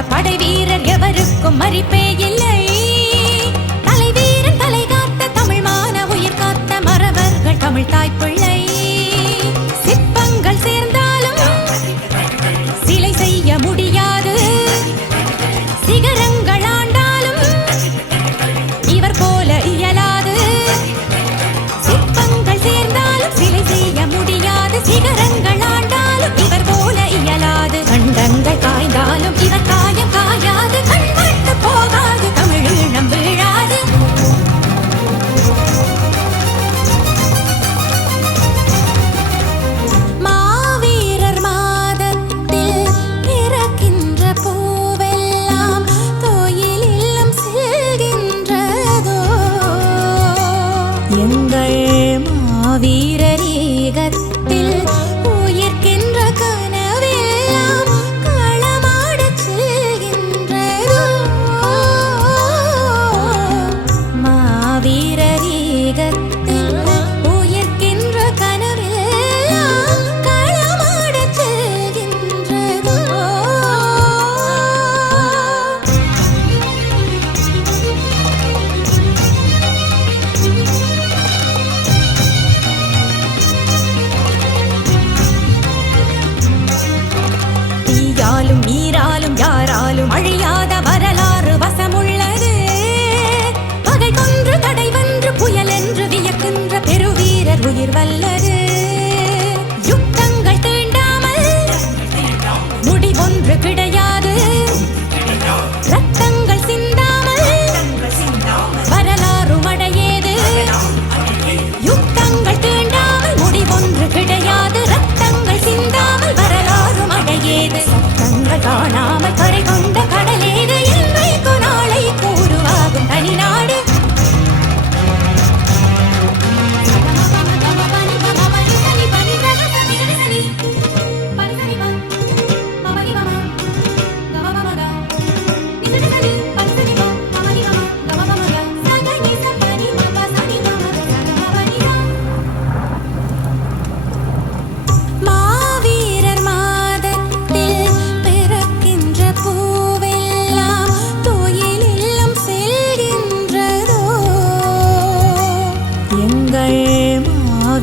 காத்த படை வீரர் எவருக்கும் மறிப்பே இல்லை. தலைவீரன் தலை காத்த தமிழ் மான உயிர் காத்த மரபர்கள் தமிழ் தாய்ப்புள் വീരരീകത്തിൽ தீயாலும் நீரா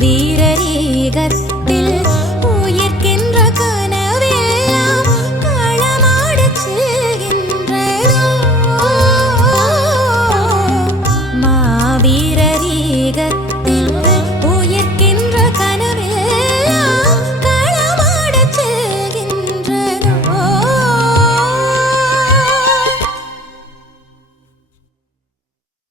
വീരരീകത്തിൽ